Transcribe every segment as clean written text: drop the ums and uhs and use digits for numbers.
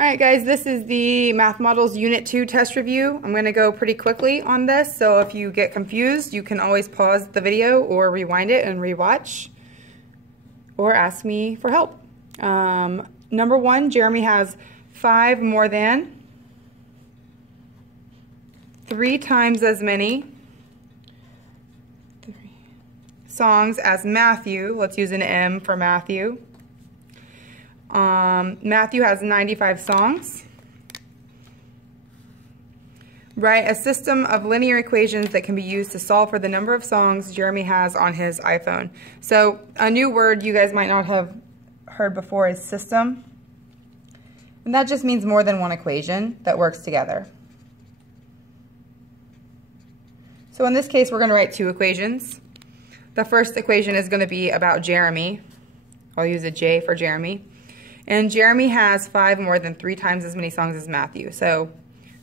Alright guys, this is the Math Models Unit 2 test review. I'm going to go pretty quickly on this, so if you get confused, you can always pause the video or rewind it and rewatch, or ask me for help. Number 1, Jeremy has 5 more than, 3 times as many songs as Matthew. Let's use an M for Matthew. Matthew has 95 songs. Write a system of linear equations that can be used to solve for the number of songs Jeremy has on his iPhone. So a new word you guys might not have heard before is system. And that just means more than one equation that works together. So in this case, we're going to write 2 equations. The first equation is going to be about Jeremy. I'll use a J for Jeremy. And Jeremy has 5 more than 3 times as many songs as Matthew. So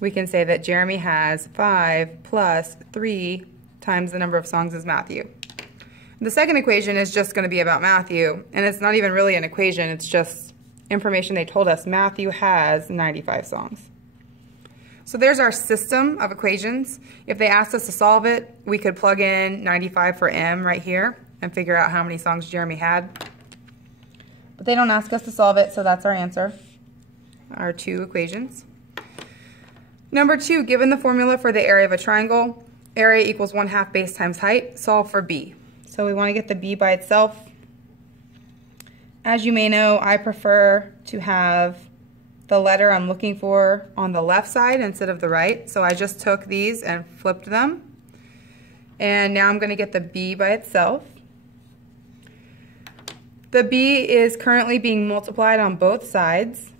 we can say that Jeremy has 5 plus 3 times the number of songs as Matthew. The second equation is just going to be about Matthew, and it's not even really an equation, it's just information they told us. Matthew has 95 songs. So there's our system of equations. If they asked us to solve it, we could plug in 95 for M right here and figure out how many songs Jeremy had. But they don't ask us to solve it, so that's our answer, our 2 equations. Number 2, given the formula for the area of a triangle, area equals 1/2 base times height, solve for B. So we want to get the B by itself. As you may know, I prefer to have the letter I'm looking for on the left side instead of the right, so I just took these and flipped them. And now I'm going to get the B by itself. The B is currently being multiplied on both sides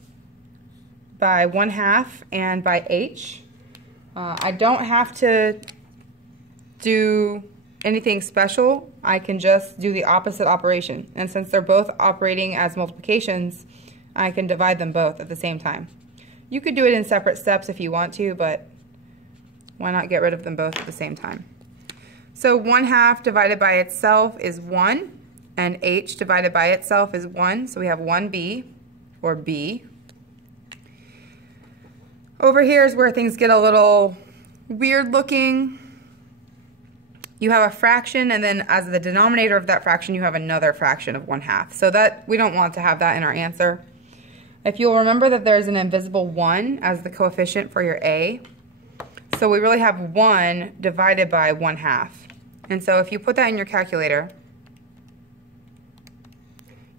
by 1/2 and by H. I don't have to do anything special. I can just do the opposite operation. And since they're both operating as multiplications, I can divide them both at the same time. You could do it in separate steps if you want to, but why not get rid of them both at the same time? So 1/2 divided by itself is 1. And H divided by itself is 1, so we have 1B, or B. Over here is where things get a little weird looking. You have a fraction, and then as the denominator of that fraction, you have another fraction of 1/2. So that we don't want to have that in our answer. If you'll remember that there's an invisible 1 as the coefficient for your A, so we really have 1 divided by 1/2. And so if you put that in your calculator,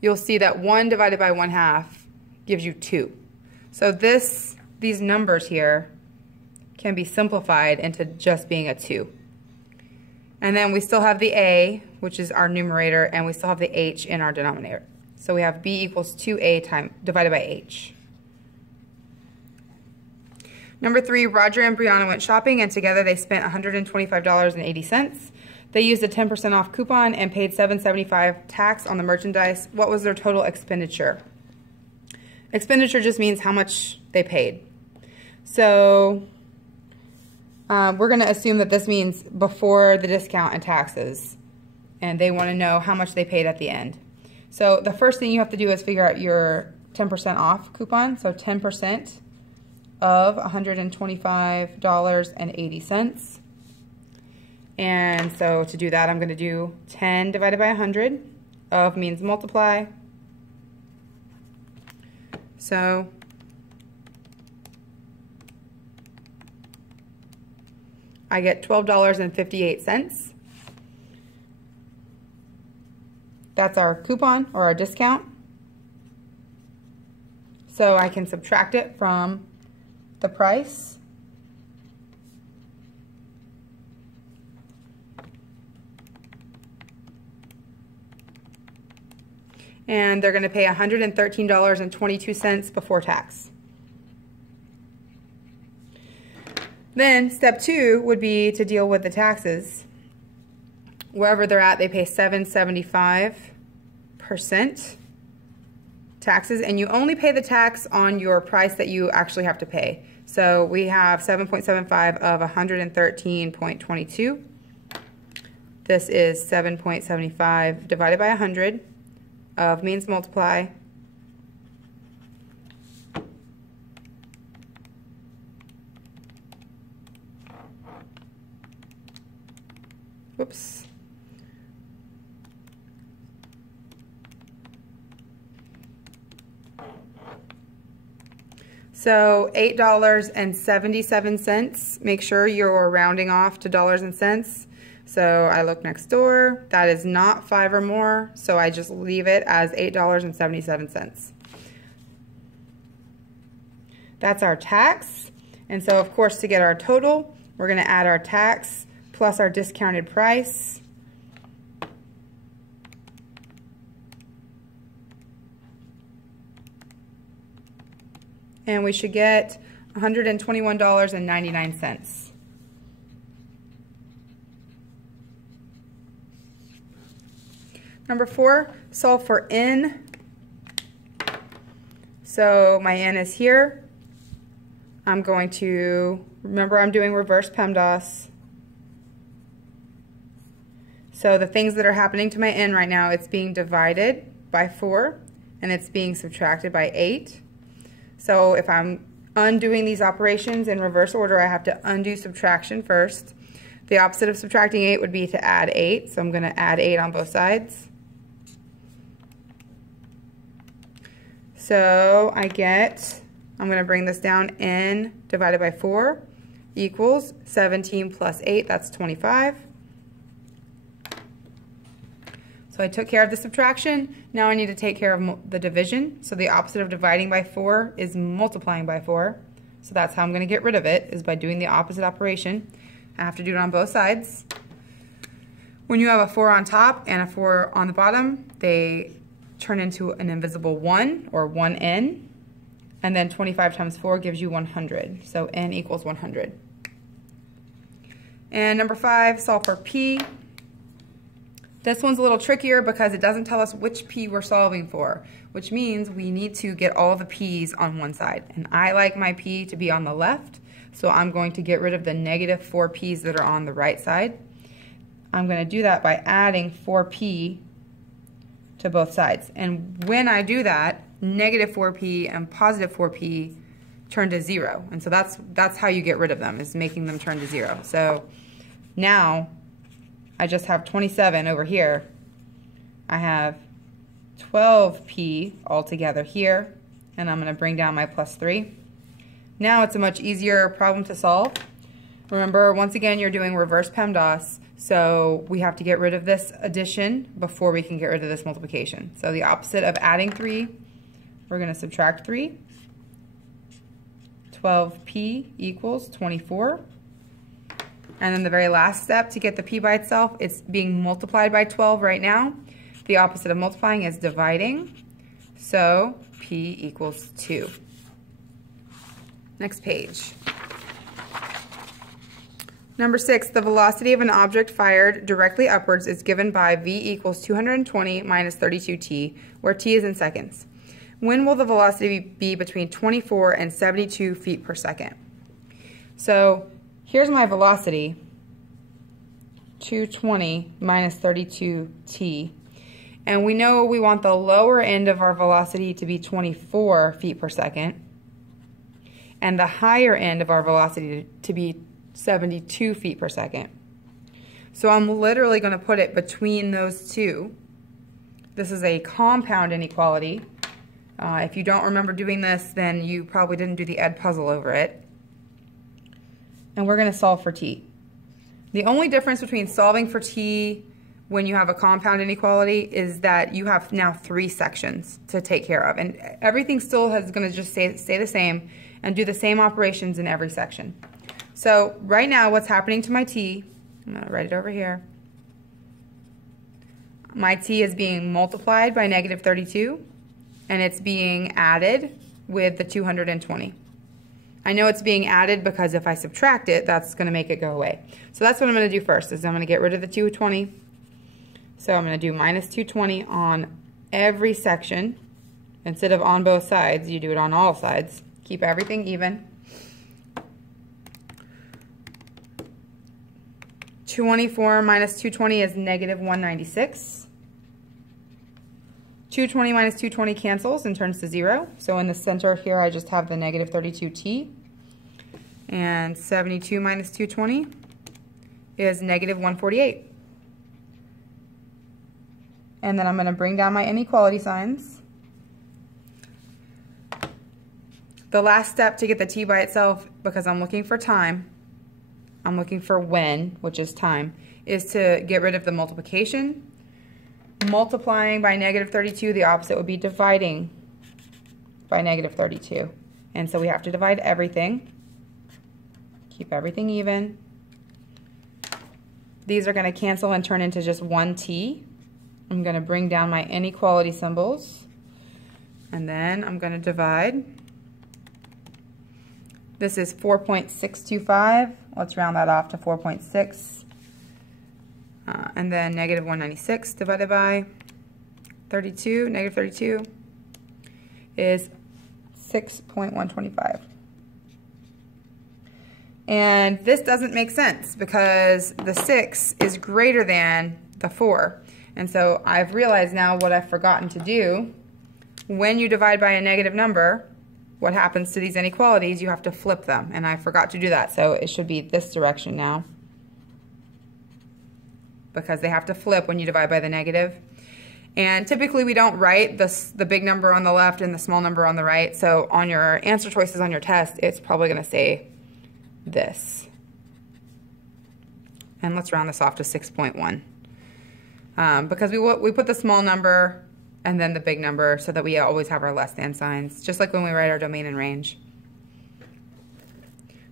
you'll see that 1 divided by 1/2 gives you 2. So these numbers here can be simplified into just being a 2. And then we still have the A, which is our numerator, and we still have the H in our denominator. So we have B equals 2A divided by H. Number 3, Roger and Brianna went shopping, and together they spent $125.80. They used a 10% off coupon and paid $7.75 tax on the merchandise. What was their total expenditure? Expenditure just means how much they paid. So we're going to assume that this means before the discount and taxes. And they want to know how much they paid at the end. So the first thing you have to do is figure out your 10% off coupon. So 10% of $125.80. And so to do that, I'm going to do 10 divided by 100. Of means multiply. So I get $12.58. That's our coupon or our discount. So I can subtract it from the price. And they're going to pay $113.22 before tax. Then step 2 would be to deal with the taxes. Wherever they're at, they pay 7.75% taxes, and you only pay the tax on your price that you actually have to pay. So we have 7.75 of 113.22. This is 7.75 divided by 100. Of means multiply. whoops. So $8.77. Make sure you're rounding off to dollars and cents. So I look next door. That is not 5 or more, so I just leave it as $8.77. That's our tax. And so, of course, to get our total, we're going to add our tax plus our discounted price. And we should get $121.99. Number 4, solve for N. So my N is here. I'm going to, remember I'm doing reverse PEMDAS. So the things that are happening to my N right now, it's being divided by 4 and it's being subtracted by 8. So if I'm undoing these operations in reverse order, I have to undo subtraction first. The opposite of subtracting 8 would be to add 8. So I'm going to add 8 on both sides. So I get, I'm going to bring this down, N divided by 4 equals 17 plus 8, that's 25. So I took care of the subtraction. Now I need to take care of the division. So the opposite of dividing by 4 is multiplying by 4. So that's how I'm going to get rid of it, is by doing the opposite operation. I have to do it on both sides. When you have a 4 on top and a 4 on the bottom, they turn into an invisible 1, or 1n. And then 25 times 4 gives you 100. So n equals 100. And number 5, solve for p. This one's a little trickier because it doesn't tell us which p we're solving for, which means we need to get all the p's on one side. And I like my p to be on the left, so I'm going to get rid of the negative 4 p's that are on the right side. I'm going to do that by adding 4p to both sides. And when I do that, negative 4p and positive 4p turn to 0. And so that's how you get rid of them, is making them turn to 0. So now I just have 27 over here. I have 12p altogether here, and I'm going to bring down my plus 3. Now it's a much easier problem to solve. Remember, once again, you're doing reverse PEMDAS, so we have to get rid of this addition before we can get rid of this multiplication. So the opposite of adding 3, we're going to subtract 3. 12p equals 24. And then the very last step to get the p by itself, it's being multiplied by 12 right now. The opposite of multiplying is dividing. So p equals 2. Next page. Number 6, the velocity of an object fired directly upwards is given by v equals 220 minus 32t, where t is in seconds. When will the velocity be between 24 and 72 feet per second? So here's my velocity, 220 minus 32t. And we know we want the lower end of our velocity to be 24 feet per second, and the higher end of our velocity to be 72 feet per second. So I'm literally going to put it between those two. This is a compound inequality. If you don't remember doing this, then you probably didn't do the ed puzzle over it. And we're going to solve for t. The only difference between solving for t when you have a compound inequality is that you have now 3 sections to take care of. And everything still is going to just stay the same and do the same operations in every section. So right now what's happening to my t, I'm going to write it over here. My t is being multiplied by negative 32, and it's being added with the 220. I know it's being added because if I subtract it, that's going to make it go away. So that's what I'm going to do first, is I'm going to get rid of the 220. So I'm going to do minus 220 on every section. Instead of on both sides, you do it on all sides. Keep everything even. 24 minus 220 is negative 196. 220 minus 220 cancels and turns to 0. So in the center here, I just have the negative 32t. And 72 minus 220 is negative 148. And then I'm going to bring down my inequality signs. The last step to get the t by itself, because I'm looking for time, I'm looking for when, which is time, is to get rid of the multiplication. Multiplying by negative 32, the opposite would be dividing by negative 32. And so we have to divide everything. Keep everything even. These are going to cancel and turn into just one t. I'm going to bring down my inequality symbols. And then I'm going to divide. This is 4.625. Let's round that off to 4.6. And then negative 196 divided by 32, negative 32, is 6.125. And this doesn't make sense because the 6 is greater than the 4. And so I've realized now what I've forgotten to do. When you divide by a negative number, what happens to these inequalities? You have to flip them, and I forgot to do that. So it should be this direction now, because they have to flip when you divide by the negative. And typically we don't write the big number on the left and the small number on the right. So on your answer choices on your test, it's probably going to say this. And let's round this off to 6.1. Because we put the small number and then the big number so that we always have our less than signs, just like when we write our domain and range.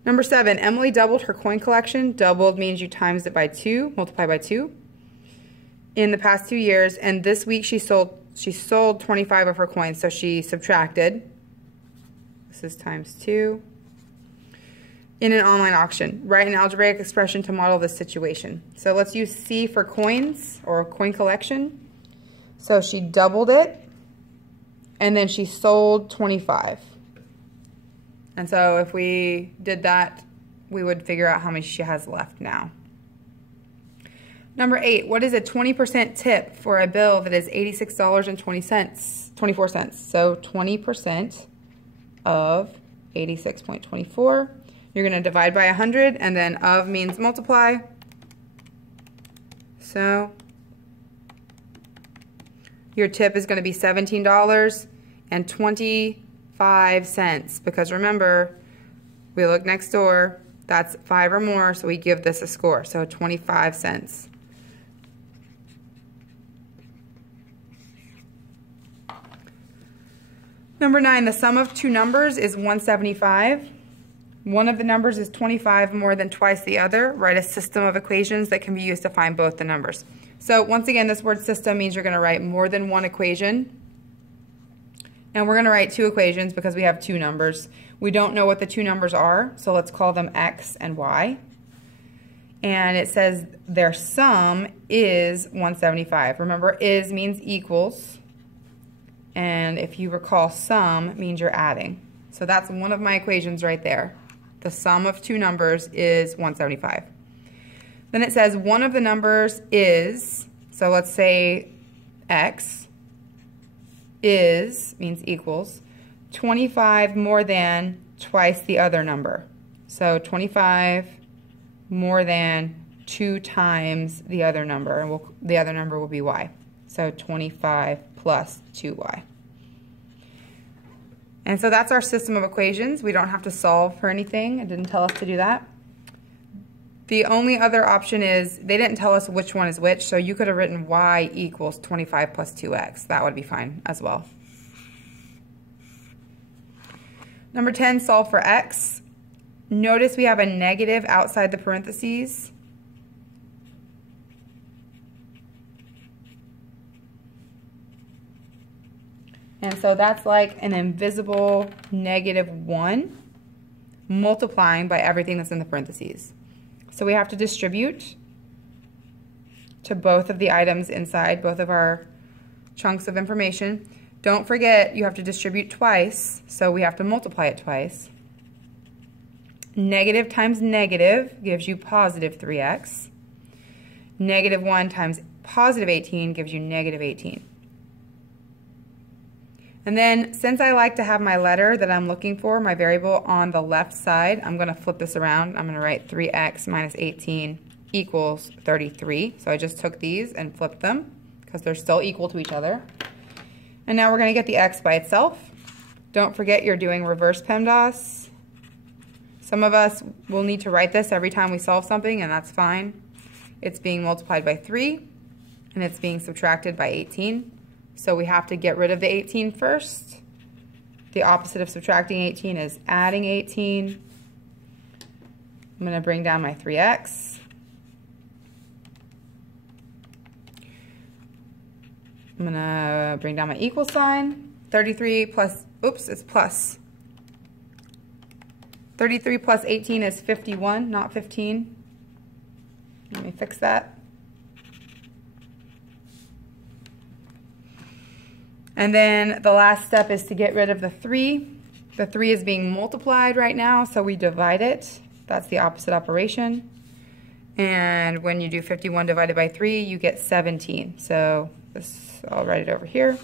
Number 7, Emily doubled her coin collection. Doubled means you times it by 2, multiply by 2, in the past 2 years. And this week she sold 25 of her coins, so she subtracted. This is times 2. In an online auction. Write an algebraic expression to model this situation. So let's use C for coins, or coin collection. So she doubled it, and then she sold 25. And so if we did that, we would figure out how many she has left now. Number 8, what is a 20% tip for a bill that is $86.24? So 20% of 86.24. You're going to divide by 100, and then of means multiply. So your tip is going to be $17.25, because remember, we look next door, that's 5 or more, so we give this a score, so 25 cents. Number 9, the sum of two numbers is 175. One of the numbers is 25 more than twice the other. Write a system of equations that can be used to find both the numbers. So once again, this word system means you're going to write more than one equation. And we're going to write two equations because we have two numbers. We don't know what the two numbers are, so let's call them x and y. And it says their sum is 175. Remember, is means equals. And if you recall, sum means you're adding. So that's one of my equations right there. The sum of two numbers is 175. Then it says one of the numbers is, so let's say x is, means equals, 25 more than twice the other number. So 25 more than 2 times the other number, and the other number will be y. So 25 plus 2y. And so that's our system of equations. We don't have to solve for anything. It didn't tell us to do that. The only other option is, they didn't tell us which one is which, so you could have written y equals 25 plus 2x. That would be fine as well. Number 10, solve for x. Notice we have a negative outside the parentheses. And so that's like an invisible -1 multiplying by everything that's in the parentheses. So we have to distribute to both of the items inside, both of our chunks of information. Don't forget, you have to distribute twice, so we have to multiply it twice. Negative times negative gives you positive 3x. -1 times positive 18 gives you negative 18. And then, since I like to have my letter that I'm looking for, my variable, on the left side, I'm going to flip this around. I'm going to write 3x minus 18 equals 33. So I just took these and flipped them. because they're still equal to each other. And now we're going to get the x by itself. Don't forget you're doing reverse PEMDAS. Some of us will need to write this every time we solve something, and that's fine. It's being multiplied by 3, and it's being subtracted by 18. So we have to get rid of the 18 first. The opposite of subtracting 18 is adding 18. I'm going to bring down my 3x. I'm going to bring down my equal sign. 33 plus, oops, it's plus. 33 plus 18 is 51, not 15. Let me fix that. And then the last step is to get rid of the 3. The 3 is being multiplied right now, so we divide it. That's the opposite operation. And when you do 51 divided by 3, you get 17. So this, I'll write it over here.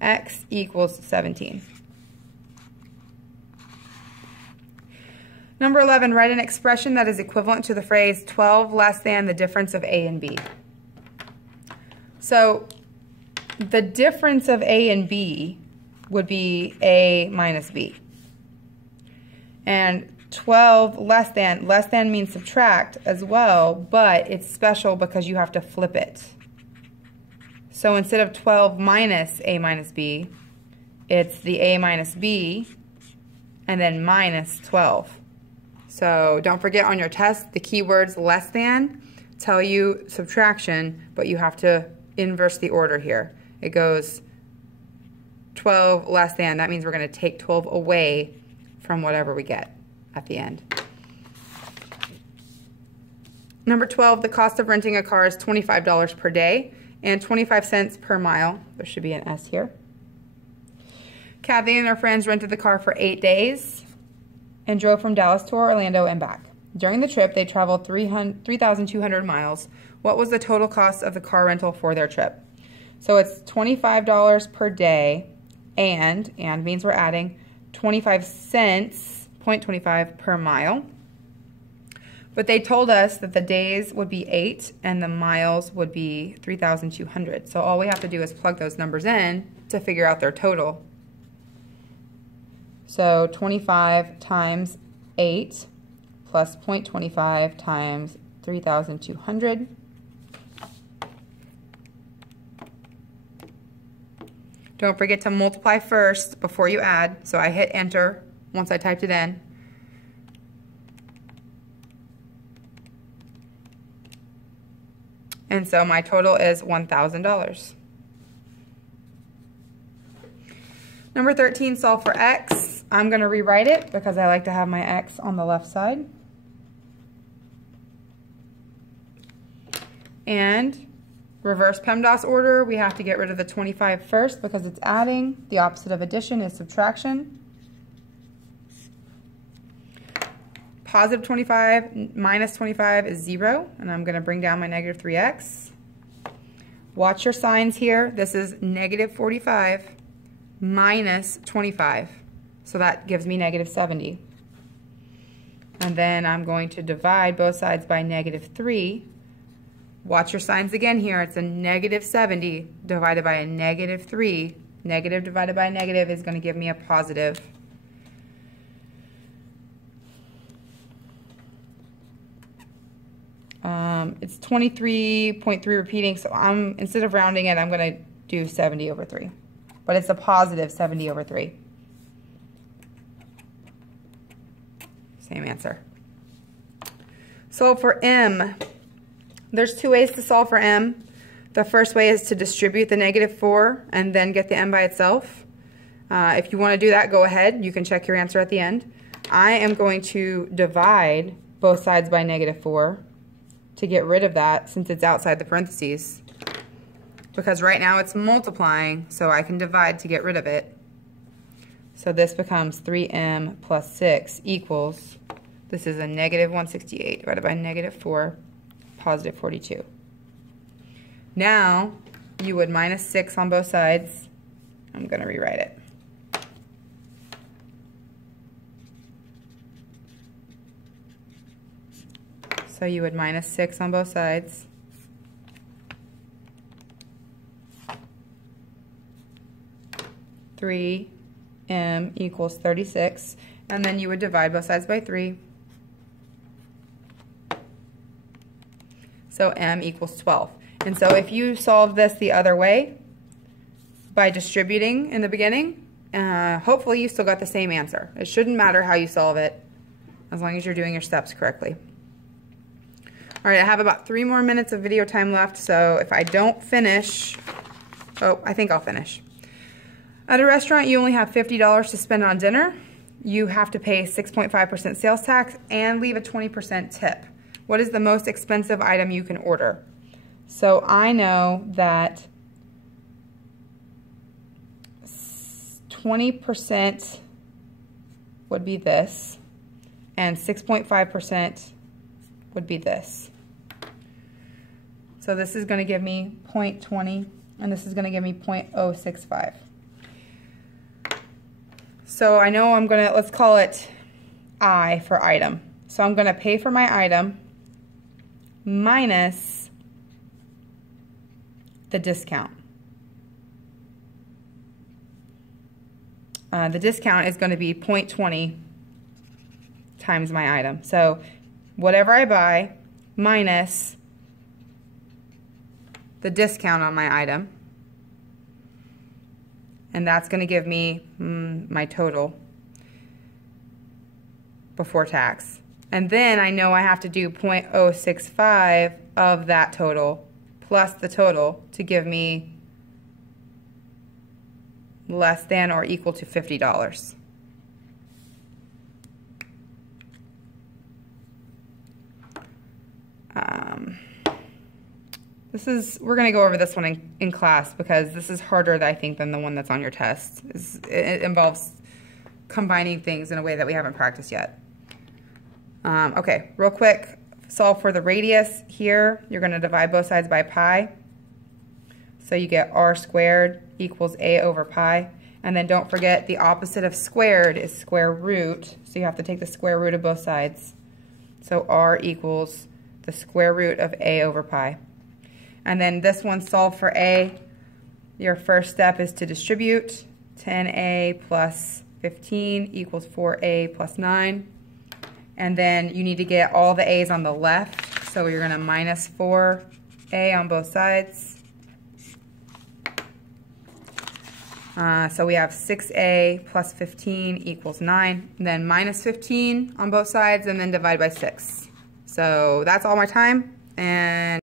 X equals 17. Number 11, write an expression that is equivalent to the phrase 12 less than the difference of A and B. So the difference of A and B would be A minus B. And 12 less than means subtract as well, but it's special because you have to flip it. So instead of 12 minus A minus B, it's the A minus B and then minus 12. So don't forget on your test, the keywords less than tell you subtraction, but you have to inverse the order here. It goes 12 less than, that means we're going to take 12 away from whatever we get at the end. Number 12, the cost of renting a car is $25 per day and 25 cents per mile. There should be an S here. Kathy and her friends rented the car for 8 days and drove from Dallas to Orlando and back. During the trip, they traveled 3,200 miles. What was the total cost of the car rental for their trip? So it's $25 per day, and means we're adding 25 cents, 0.25 per mile. But they told us that the days would be 8 and the miles would be 3,200. So all we have to do is plug those numbers in to figure out their total. So 25 times 8 plus 0.25 times 3,200. Don't forget to multiply first before you add. So I hit enter once I typed it in. And so my total is $1,000. Number 13, solve for x. I'm going to rewrite it because I like to have my x on the left side. And reverse PEMDAS order, we have to get rid of the 25 first because it's adding. The opposite of addition is subtraction. Positive 25 minus 25 is 0, and I'm going to bring down my negative 3x. Watch your signs here. This is negative 45 minus 25, so that gives me negative 70. And then I'm going to divide both sides by negative 3. Watch your signs again here. It's a negative 70 divided by a negative 3. Negative divided by negative is going to give me a positive. It's 23.3 repeating, so instead of rounding it, I'm going to do 70 over 3. But it's a positive 70 over 3. Same answer. Solve for m. There's 2 ways to solve for m. The first way is to distribute the negative 4 and then get the m by itself. If you want to do that, go ahead. You can check your answer at the end. I am going to divide both sides by negative 4 to get rid of that since it's outside the parentheses. Because right now it's multiplying, so I can divide to get rid of it. So this becomes 3m plus 6 equals, this is a negative 168 divided by negative 4, positive 42. Now you would minus 6 on both sides. I'm going to rewrite it. So you would minus 6 on both sides. 3m equals 36, and then you would divide both sides by 3. So m equals 12. And so if you solve this the other way, by distributing in the beginning, hopefully you still got the same answer. It shouldn't matter how you solve it, as long as you're doing your steps correctly. All right, I have about 3 more minutes of video time left, so if I don't finish, oh, I think I'll finish. At a restaurant, you only have $50 to spend on dinner. You have to pay 6.5% sales tax and leave a 20% tip. What is the most expensive item you can order? So I know that 20% would be this, and 6.5% would be this. So this is going to give me 0.20, and this is going to give me 0.065. So I know I'm going to, let's call it I for item. So I'm going to pay for my item minus the discount. The discount is going to be 0.20 times my item. So whatever I buy minus the discount on my item, and that's going to give me my total before tax. And then I know I have to do 0.065 of that total plus the total to give me less than or equal to $50. We're going to go over this one in class because this is harder, I think, than the one that's on your test. It involves combining things in a way that we haven't practiced yet. Okay, real quick, solve for the radius here. You're going to divide both sides by pi. So you get r squared equals a over pi. And then don't forget the opposite of squared is square root. So you have to take the square root of both sides. So r equals the square root of a over pi. And then this one, solve for a. Your first step is to distribute. 10a plus 15 equals 4a plus 9. And then you need to get all the a's on the left. So you're going to minus 4a on both sides. So we have 6a plus 15 equals 9. And then minus 15 on both sides, and then divide by 6. So that's all my time. And